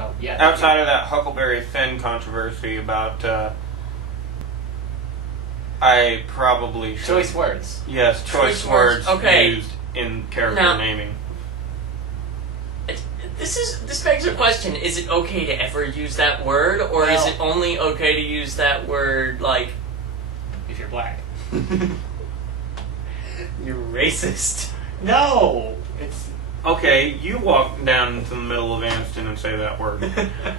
Oh, yeah. Outside of that Huckleberry Finn controversy about, I probably should... Choice words. Yes, choice words okay. used in character Now, naming. This begs the question, is it okay to ever use that word, or is it only okay to use that word, like... If you're black. You're racist. No! It's... Okay, you walk down into the middle of Anston and say that word.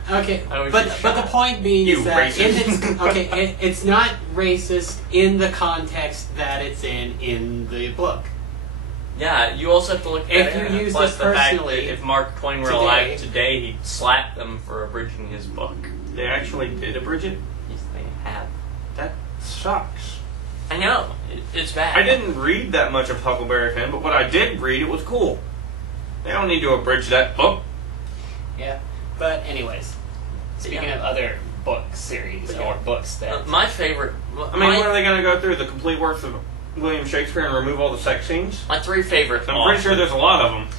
Okay, but the point being is that it's not racist in the context that it's in the book. Yeah, you also have to look at If it. you use Plus it the fact personally that if Mark Twain were today- alive today, he'd slap them for abridging his book. They actually did abridge it? Yes, they have. That sucks. I know. It's bad. I didn't read that much of Huckleberry Finn, but what I did read, it was cool. They don't need to abridge that book. Yeah, but anyways, speaking of other book series or books that... My favorite... I mean, what are they going to go through? The complete works of William Shakespeare and remove all the sex scenes? My three favorite I'm pretty sure there's a lot of them.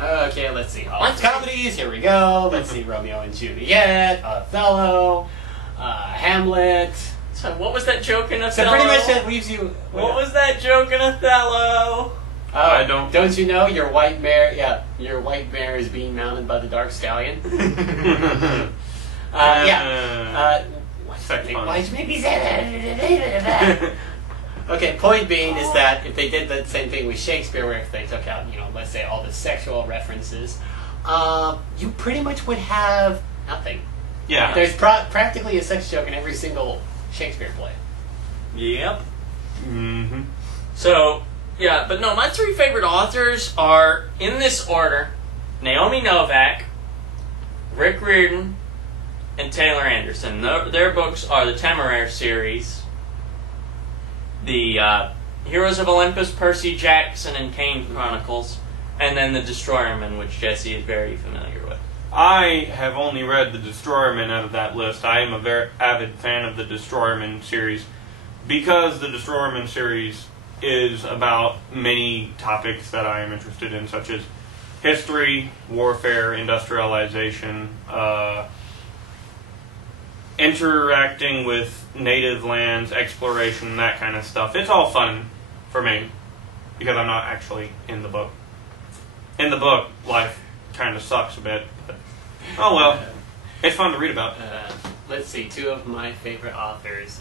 Okay, let's see. All the comedies, here we go. Let's see, Romeo and Juliet, Othello, Hamlet. So what was that joke in Othello? So pretty much that leaves you... What was that joke in Othello? Oh, I don't... Don't you know your white mare... Yeah, your white mare is being mounted by the dark stallion? Why'd you make me say that? Okay, point being is that if they did the same thing with Shakespeare, where if they took out, let's say all the sexual references, you pretty much would have nothing. Yeah. There's practically a sex joke in every single Shakespeare play. Yep. Mm-hmm. So, yeah, but no, my three favorite authors are, in this order, Naomi Novik, Rick Riordan, and Taylor Anderson. Their books are the Temeraire series, the Heroes of Olympus, Percy Jackson, and Kane Chronicles, and then the Destroyermen, which Jesse is very familiar with. I have only read the Destroyermen out of that list. I am a very avid fan of the Destroyermen series because the Destroyermen series is about many topics that I am interested in, such as history, warfare, industrialization, interacting with native lands, exploration, that kind of stuff. It's all fun for me because I'm not actually in the book. In the book, life kind of sucks a bit, but oh well. It's fun to read about. Let's see, two of my favorite authors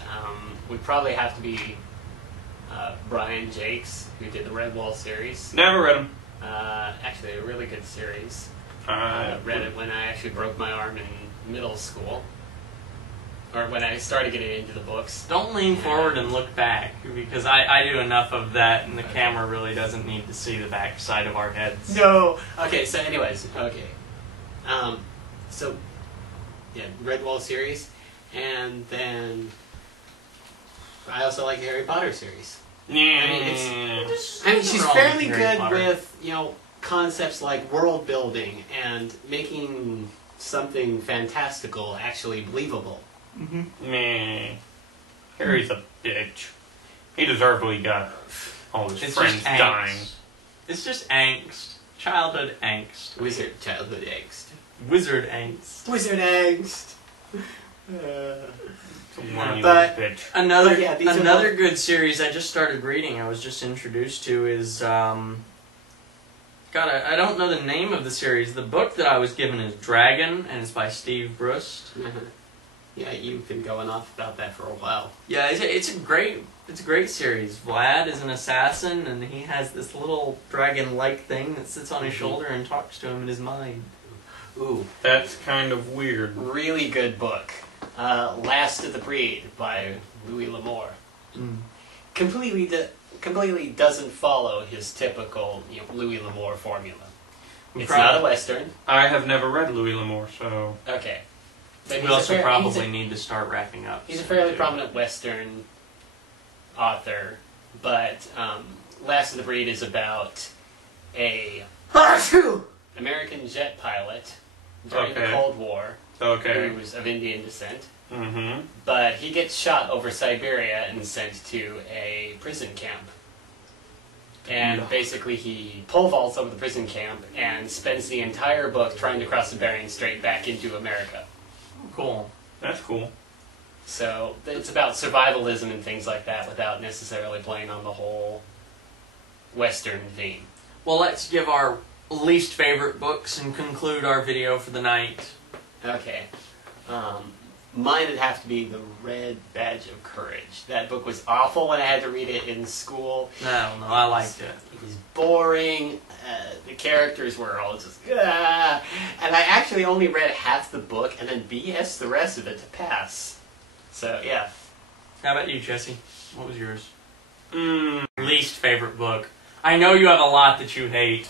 would probably have to be Brian Jakes, who did the Redwall series. Never read them. Actually, a really good series. Read it when I actually broke my arm in middle school. Or when I started getting into the books. Don't lean forward and look back, because I do enough of that, and the camera really doesn't need to see the back side of our heads. No! Okay, so anyways, Redwall series, and then I also like the Harry Potter series. Yeah. She's fairly good with, concepts like world building and making something fantastical actually believable. Mm-hmm. Meh. Harry's a bitch. He deserved what he got. All his friends dying. It's just angst. Childhood angst. Childhood angst. Wizard angst. Wizard angst. Bitch. Another good series I just started reading, I was just introduced to, is I don't know the name of the series. The book that I was given is Dragon, and it's by Steve Brust. Yeah, you've been going off about that for a while. Yeah, it's a great series. Vlad is an assassin, and he has this little dragon-like thing that sits on his shoulder and talks to him in his mind. Ooh, that's kind of weird. Really good book. Last of the Breed by Louis L'Amour. Completely doesn't follow his typical Louis L'Amour formula. It's not a Western. I have never read Louis L'Amour, so... Okay. But we also probably need to start wrapping up. He's a fairly prominent Western author, but Last of the Breed is about a American jet pilot during the Cold War who was of Indian descent. Mm-hmm. But he gets shot over Siberia and sent to a prison camp. And basically he pole vaults over the prison camp and spends the entire book trying to cross the Bering Strait back into America. Cool. That's cool. So it's about survivalism and things like that without necessarily playing on the whole Western theme. Well, let's give our least favorite books and conclude our video for the night. Okay. Mine would have to be The Red Badge of Courage. That book was awful when I had to read it in school. I don't know, I liked it. It was boring. The characters were all just... And I actually only read half the book and then BS the rest of it to pass. So, yeah. How about you, Jesse? What was yours? Least favorite book. I know you have a lot that you hate.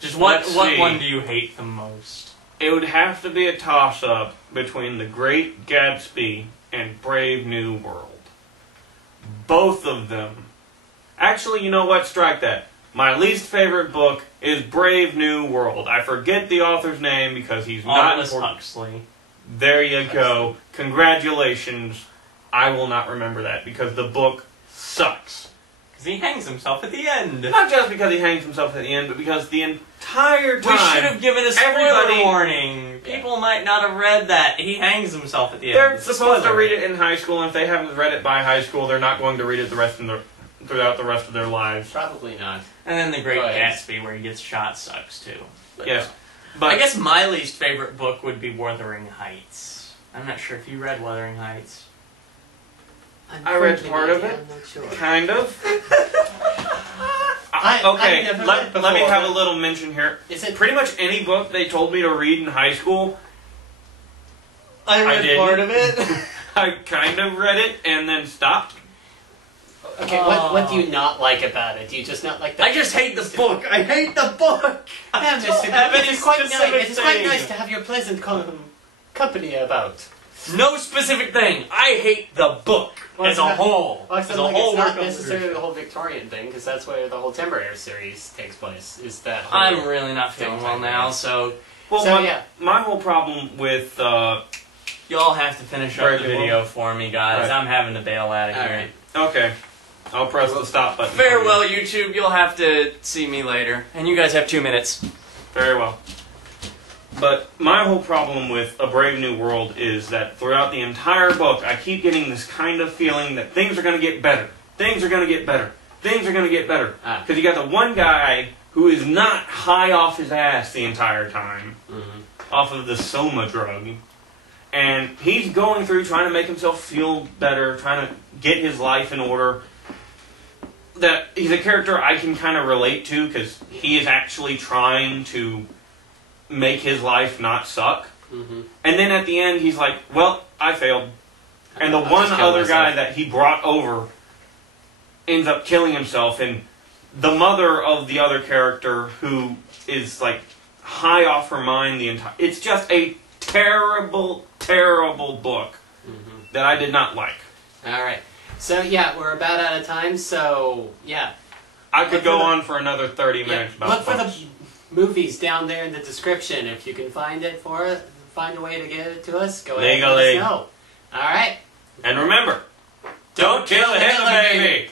Just what one do you hate the most? It would have to be a toss-up between The Great Gatsby and Brave New World. Both of them. Actually, you know what? Strike that. My least favorite book is Brave New World. I forget the author's name because he's not Aldous Huxley. There you go. Congratulations. I will not remember that because the book sucks. Because he hangs himself at the end. Not just because he hangs himself at the end, but because the entire time... We should have given a spoiler warning. People might not have read that. He hangs himself at the end. They're supposed to read it in high school, and if they haven't read it by high school, they're not going to read it throughout the rest of their lives. Probably not. And then The Great Gatsby, where he gets shot, sucks too. But yes. But I guess my least favorite book would be Wuthering Heights. I'm not sure if you read Wuthering Heights. I read part of it. I'm not sure. Kind of. Okay, let me have a little mention here. Is it pretty much any book they told me to read in high school? I read part of it. I kind of read it and then stopped. Okay, what do you not like about it? Do you just not like the... I just hate the book. I hate the book. Yeah, Mr. Goode, it's quite nice to have your pleasant company about. No specific thing. I hate the book as a whole. Well, it's not necessarily the whole Victorian thing, because that's where the whole Timber Air series takes place. Is that whole I'm really not feeling well now, so... My whole problem with... Y'all have to finish up the video for me, guys. Right. I'm having to bail out of here. Right. Okay. I'll press the stop button. Farewell, YouTube. You'll have to see me later. And you guys have 2 minutes. Very well. But my whole problem with A Brave New World is that throughout the entire book, I keep getting this kind of feeling that things are going to get better. Things are going to get better. Things are going to get better. Because you got the one guy who is not high off his ass the entire time, off of the Soma drug. And he's going through trying to make himself feel better, trying to get his life in order. That he's a character I can kind of relate to because he is actually trying to make his life not suck. And then at the end, he's like, well, I failed. And the one other guy that he brought over ends up killing himself. And the mother of the other character who is like high off her mind the entire... It's just a terrible, terrible book that I did not like. Alright. So, yeah, we're about out of time, so, yeah. I could go on for another 30 minutes about Look for books. the movies down there in the description. If you can find it for us, find a way to get it to us, go ahead and let us know. Alright. And remember, don't kill a Hitler baby!